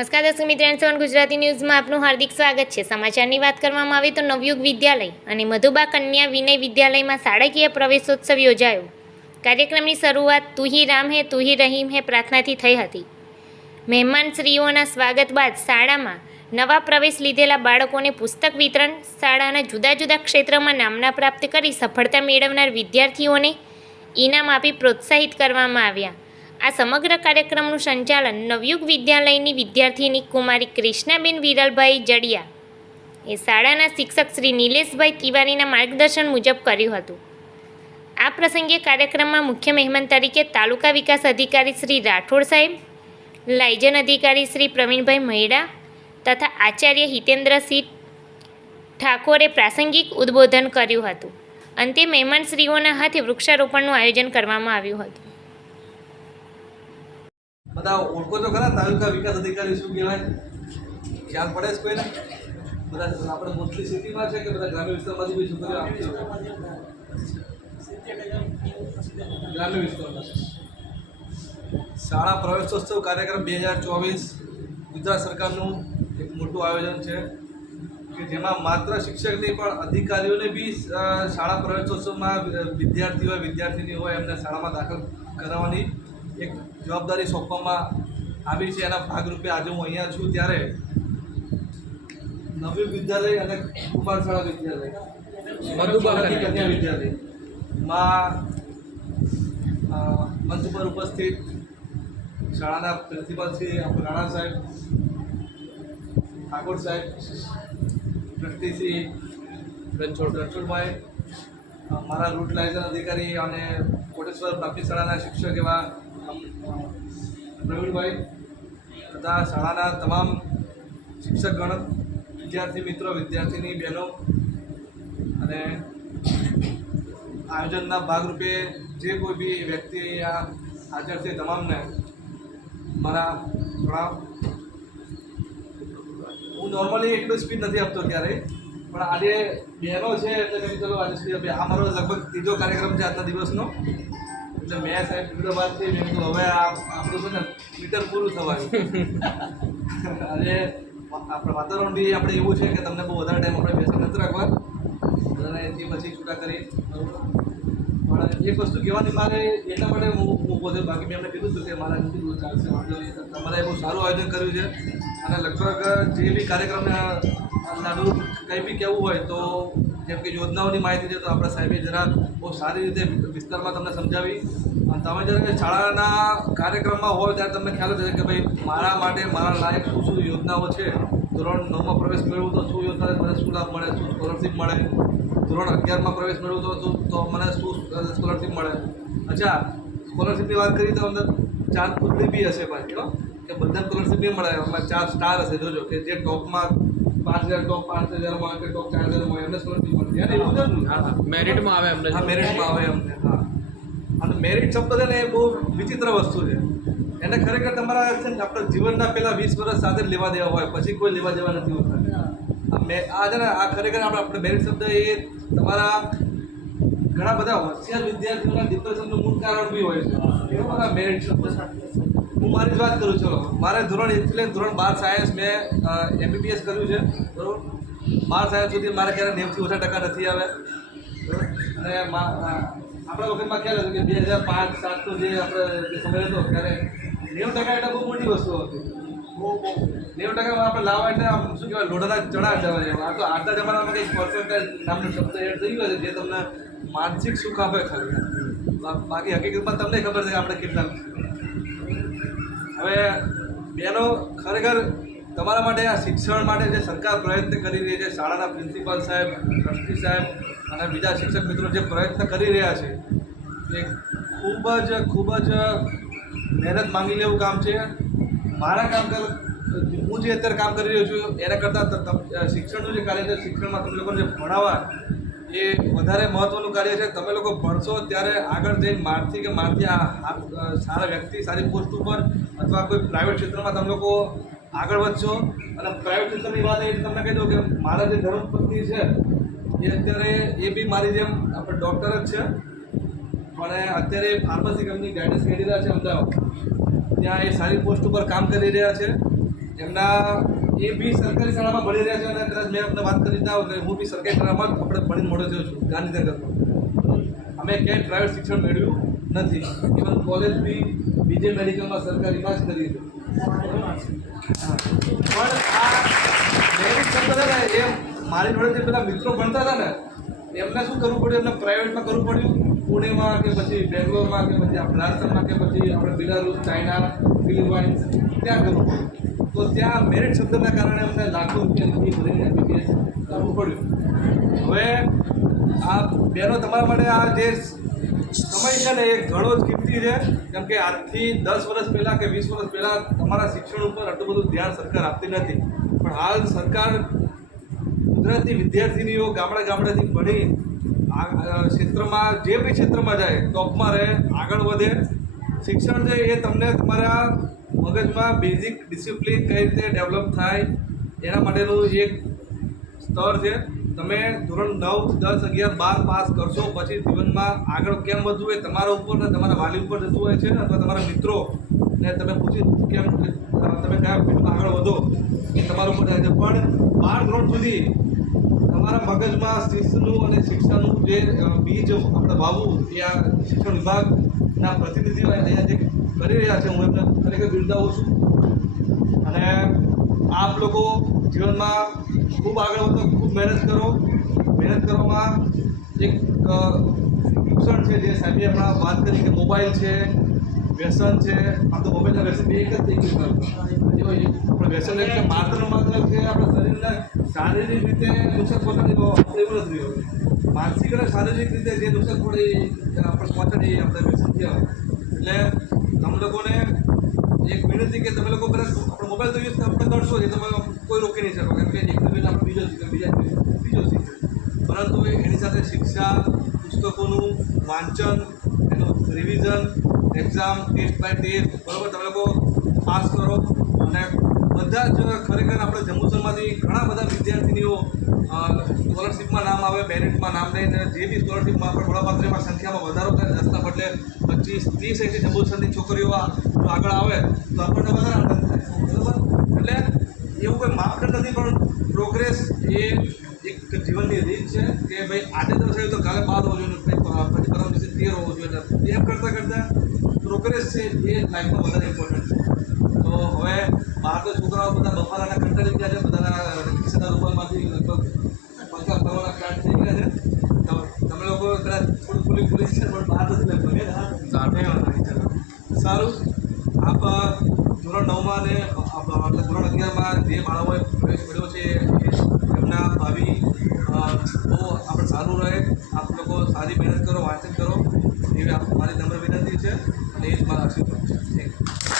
નમસ્કાર દર્શક મિત્રો ગુજરાતી ન્યૂઝમાં આપનું હાર્દિક સ્વાગત છે. સમાચારની વાત કરવામાં આવે તો નવયુગ વિદ્યાલય અને મધુબા કન્યા વિનય વિદ્યાલયમાં શાળાકીય પ્રવેશોત્સવ યોજાયો. કાર્યક્રમની શરૂઆત તુહી રામ હે, તુહી રહીમ હે પ્રાર્થનાથી થઈ હતી. મહેમાન શ્રીઓના સ્વાગત બાદ શાળામાં નવા પ્રવેશ લીધેલા બાળકોને પુસ્તક વિતરણ શાળાના જુદા જુદા ક્ષેત્રમાં નામના પ્રાપ્ત કરી સફળતા મેળવનાર વિદ્યાર્થીઓને ઇનામ આપી પ્રોત્સાહિત કરવામાં આવ્યા. આ સમગ્ર કાર્યક્રમનું સંચાલન નવયુગ વિદ્યાલયની વિદ્યાર્થીની કુમારી કૃષ્ણાબેન વિરલભાઈ જડિયા એ શાળાના શિક્ષક શ્રી નિલેશભાઈ તિવારીના માર્ગદર્શન મુજબ કર્યું હતું. આ પ્રસંગે કાર્યક્રમમાં મુખ્ય મહેમાન તરીકે તાલુકા વિકાસ અધિકારી શ્રી રાઠોડ સાહેબ, લાયજન અધિકારી શ્રી પ્રવીણભાઈ મહેડા તથા આચાર્ય હિતેન્દ્રસિંહ ઠાકોરે પ્રાસંગિક ઉદ્બોધન કર્યું હતું. અંતે મહેમાનશ્રીઓના હાથે વૃક્ષારોપણનું આયોજન કરવામાં આવ્યું હતું. બધા ઓળખો તો ખરા, તાલુકા વિકાસ અધિકારી શું કહેવાય? ખ્યાલ પડે છે કોઈને? બધા આપણે મોસ્ટલી સિટીમાં છે કે બધા ગ્રામ્ય વિસ્તારમાંથી બી છોકરીઓ આપી ગ્રામ્ય વિસ્તારમાં શાળા પ્રવેશોત્સવ કાર્યક્રમ બે હજાર ચોવીસ, ગુજરાત સરકારનું એક મોટું આયોજન છે કે જેમાં માત્ર શિક્ષક નહીં, પણ અધિકારીઓને બી શાળા પ્રવેશોત્સવમાં વિદ્યાર્થી હોય વિદ્યાર્થીની હોય એમને શાળામાં દાખલ કરાવવાની એક જવાબદારી સોંપવામાં આવી છે. એના ભાગરૂપે આજે હું અહીંયા છું ત્યારે નવી વિદ્યાલય અને કુમાર શાળા વિદ્યાલય મધુબા કન્યા વિદ્યાલયમાં મંચ પર ઉપસ્થિત. શાળાના પ્રિન્સિપાલ શ્રી રાણા સાહેબ, ઠાકોર સાહેબ, ટ્રસ્ટી શ્રી રણછોડ, રણછોડભાઈ મારા રૂટ લાયસન્સ અધિકારી અને કોટેશ્વર પ્રાથમિક શાળાના શિક્ષક એવા પ્રવીણભાઈ, તથા શાળાના તમામ શિક્ષકગણ વિદ્યાર્થી મિત્રો, વિદ્યાર્થીની બહેનો અને આયોજનના ભાગરૂપે જે કોઈ બી વ્યક્તિ આ હાજર છે તમામને મારા પ્રણામ હું નોર્મલી એટલું સ્પીડ નથી આપતો ક્યારેય, પણ આજે બહેનો છે એટલે મેં કીધું આજે સ્પીડ આપી આ મારો લગભગ ત્રીજો કાર્યક્રમ છે આજના દિવસનો. એટલે મેં સાહેબ કીધું બાદથી મેં કીધું, હવે આ આપણું છે ને મીટર પૂરું થવાનું. અને આપણે વાતાવરણ બી આપણે એવું છે કે તમને બહુ વધારે ટાઈમ આપણે બેસી નથી રાખવા. અને એથી પછી છૂટા કરી. પણ એક વસ્તુ કહેવાની મારે એટલા માટે હું હું પોતે બાકી મેં એમને કીધું હતું કે મારા કીધું ચાલશે, વાંધો નહીં. તમારે બહુ સારું આયોજન કર્યું છે. અને લગભગ જે બી કાર્યક્રમને નાનું કંઈ બી કહેવું હોય તો જેમ કે યોજનાઓની માહિતી છે તો આપણા સાહેબે જરા બહુ સારી રીતે વિસ્તારમાં તમને સમજાવી. અને તમે જ્યારે શાળાના કાર્યક્રમમાં હોય ત્યારે તમને ખ્યાલ જ હશે કે ભાઈ મારા માટે મારા લાયક શું શું યોજનાઓ છે? ધોરણ નવમાં પ્રવેશ મેળવું તો શું યોજના મને શું લાભ મળે? શું સ્કોલરશીપ મળે? ધોરણ અગિયારમાં પ્રવેશ મેળવું તો તો- મને શું સ્કોલરશીપ મળે? અચ્છા સ્કોલરશીપની વાત કરીએ તો અંદર ચાર પુત્રી બી હશે પાછી કે બધા સ્કોલરશીપ બી મળે. એમાં ચાર સ્ટાર હશે, જોજો, કે જે ટોપમાં પાંચ હજાર ટોપ પાંચ હજારમાં કે ટોપ ચાર હજારમાં એમને એવું હા મેરિટમાં આવે અમને હા મેરિટમાં આવે અમને હા. અને મેરિટ શબ્દ છે ને એ બહુ વિચિત્ર વસ્તુ છે. એને ખરેખર તમારા છે ને આપણા જીવનના પહેલાં વીસ વર્ષ સાથે લેવા દેવા હોય પછી કોઈ લેવા દેવા નથી હોતા. આ મે આ છે ને આ ખરેખર આપણે આપણે મેરિટ શબ્દ એ તમારા ઘણા બધા હોશિયાર વિદ્યાર્થીઓના ડિપ્રેશનનું મૂળ કારણ બી હોય છે. એવો બધા મેરિટ શબ્દ છે. હું મારી જ વાત કરું છું. મારે ધોરણ એટલે ધોરણ બાર સાયન્સ મેં એમબીબીએસ કર્યું છે, બરાબર? બાર સાયન્સ સુધી મારે ક્યારે નેવથી ઓછા ટકા નથી આવે? અને આપણા વખતમાં ખ્યાલ હતું કે બે હજાર પાંચ સાતનો જે આપણે જે સમય હતો, ત્યારે નેવું ટકા એટલે બહુ મોટી વસ્તુ હતી. નેવું ટકામાં આપણે લાવવા એટલે આમ શું કહેવાય, લોઢાના ચણા જેવા આ તો આજના જમાનામાં કંઈક પર્સન્ટેજ નામનો શબ્દ એડ થઈ ગયો છે, જે તમને માનસિક સુખ આપે ખરું બાકી હકીકતમાં તમને ખબર છે કે આપણે કેટલા હવે બહેનો ખરેખર તમારા માટે આ શિક્ષણ માટે જે સરકાર પ્રયત્ન કરી રહી છે, શાળાના પ્રિન્સિપાલ સાહેબ, ટ્રસ્ટી સાહેબ અને બીજા શિક્ષક મિત્રો જે પ્રયત્ન કરી રહ્યા છે, એ ખૂબ જ ખૂબ જ મહેનત માંગી લેવું કામ છે. મારા કામ કર, હું જે અત્યારે કામ કરી રહ્યો છું, એના કરતાં શિક્ષણનું જે કાર્ય છે, શિક્ષણમાં તમે લોકોને ભણાવવા એ વધારે મહત્ત્વનું કાર્ય છે. તમે લોકો ભણશો ત્યારે આગળ જઈને મારથી કે મારથી આ સારા વ્યક્તિ, સારી પોસ્ટ ઉપર અથવા કોઈ પ્રાઇવેટ ક્ષેત્રમાં તમે લોકો આગળ વધશો. અને પ્રાઇવેટ ક્ષેત્રની વાત એ તમને કહી દઉં કે મારા જે ધર્મપત્ની છે, એ અત્યારે એ બી મારી જેમ આપણે ડૉક્ટર જ છે. પણ અત્યારે ફાર્મસી કંપની ગાઈડન્સ કરી રહ્યા છે અમદાવાદ. ત્યાં એ સારી પોસ્ટ ઉપર કામ કરી રહ્યા છે. એમના એ બી સરકારી શાળામાં ભણી રહ્યા છે અને કદાચ મેં અમને વાત કરી ના હોય હું બી સરકારી શાળામાં આપણે ભણીને મોટો થયો છું, ગાંધીનગરમાં. અમે ક્યાંય પ્રાઇવેટ શિક્ષણ મેળવ્યું નથી. ઇવન કોલેજ બી બીજે મેડિકલમાં સરકારીમાં જ કરી છે. પણ આ મેરિટ એ મારી જોડે જે બધા મિત્રો ભણતા હતા ને, એમને શું કરવું પડ્યું? એમને પ્રાઇવેટમાં કરવું પડ્યું? પુણેમાં કે પછી બેંગ્લોરમાં કે પછી આપણે રાજસ્થાનમાં કે પછી આપણે બિલારૂસ, ચાઇના, ફિલિપાઇન્સ, ત્યાં કરવું પડ્યું. તો ત્યાં મેરિટ શબ્દના કારણે અમને લાખો રૂપિયા ફી ભરીને એમબીબીએસ કરવું પડ્યું હવે આ બહેનો તમારા માટે આ જે સમય છે ને એ ઘણો જ કિંમતી છે. કેમ કે આજથી દસ વર્ષ પહેલાં કે વીસ વર્ષ પહેલાં તમારા શિક્ષણ ઉપર આટલું બધું ધ્યાન સરકાર આપતી નથી. પણ હાલ સરકાર ગુજરાતી વિદ્યાર્થીનીઓ ગામડા ગામડાથી ભણી આ ક્ષેત્રમાં, જે બી ક્ષેત્રમાં જાય, ટોપમાં રહે, આગળ વધે શિક્ષણ છે એ તમને તમારા મગજમાં બેઝિક ડિસિપ્લિન કઈ રીતે ડેવલપ થાય, એના માટેનું એક સ્તર છે. તમે ધોરણ નવ, દસ અગિયાર, બાર પાસ કરશો, પછી જીવનમાં આગળ કેમ વધવું એ તમારા ઉપર ને તમારા વાલી ઉપર જતું હોય છે અથવા તમારા મિત્રો ને તમે પૂછી કેમ તમે કયા ફિલ્ડમાં આગળ વધો એ તમારા ઉપર જાય છે. પણ બાર ધોરણ સુધી તમારા મગજમાં શિસ્તનું અને શિક્ષણનું જે બીજ આપણે વાવવું એ આ શિક્ષણ વિભાગના પ્રતિનિધિઓ અહીંયા જે કરી રહ્યા છે, હું એમને ખરેખર બિરદાવું છું. અને આપ લોકો જીવનમાં ખૂબ આગળ વધો, ખૂબ મહેનત કરો. મહેનત કરવામાં એક શિક્ષણ છે, જે સાહેબે હમણાં વાત કરી કે મોબાઈલ છે, વ્યસન છે. આ તો મોબાઈલના વ્યસન બે એક જ થઈ ગયું આપણે વ્યસન એટલે માત્ર ને માત્ર કે આપણા શરીરને શારીરિક રીતે નુકસાન પહોંચાડી આપણે એવું નથી રહ્યું માનસિક અને શારીરિક રીતે જે નુકસાન એ આપણે પહોંચાડી એ આપણે વ્યસન કહેવાય એટલે તમે લોકોને એક વિનંતી કે તમે લોકો કદાચ આપણો મોબાઈલ તો યુઝ આપણે કરશો એ તમે કોઈ રોકી નહીં શકો. કેમ કે એક નવીન આપણે બીજો શીખે બીજા બીજો શીખે પરંતુ એની સાથે શિક્ષા, પુસ્તકોનું વાંચન, એનું revision exam test by test બરાબર? તમે લોકો પાસ કરો અને બધા જ ખરેખર આપણે જંબુસરમાંથી ઘણા બધા વિદ્યાર્થીનીઓ સ્કોલરશીપમાં નામ આવે મેરિટમાં નામ લઈને જે બી સ્કોલરશીપમાં આપણે વડાપાત્રીમાં સંખ્યામાં વધારો થાય રસ્તા બદલે પચીસ, ત્રીસ એસી જંબુસરની છોકરીઓ આગળ આવે, તો આપણને વધારે આનંદ થાય. બરાબર? એટલે એવું કોઈ માપદંડ નથી, પણ પ્રોગ્રેસ એ એક જીવનની રીત છે કે ભાઈ આજે દસ આવ્યું તો કાલે બાર હોવું જોઈએ, પછી પરમ દિવસે તેર હોવું જોઈએ. એમ કરતાં કરતાં પ્રોગ્રેસ છે એ લાઈફમાં વધારે ઇમ્પોર્ટન્ટ છે તો હવે બહાર તો બફારાના કંટાળી ગયા છે બધાના રિક્ષાના રૂપમાંથી લગભગ પંખા ફરવાના સ્ટાર્ટ થઈ ગયા છે. તમે લોકો કદાચ થોડું ખુલ્લી ખુલ્લી છે પણ બહાર નથી લગભગ સારું. આપ ધોરણ નવમાં ને એટલે ધોરણ અગિયારમાં જે બાળકોએ પ્રવેશ કર્યો છે એમના ભાવિ બહુ આપણે સારું રહે. આપ લોકો સારી મહેનત કરો વાંચન કરો. એવી મારી નમ્ર વિનંતી છે અને એ જ મારા આશીર્વાદ છે. Thank you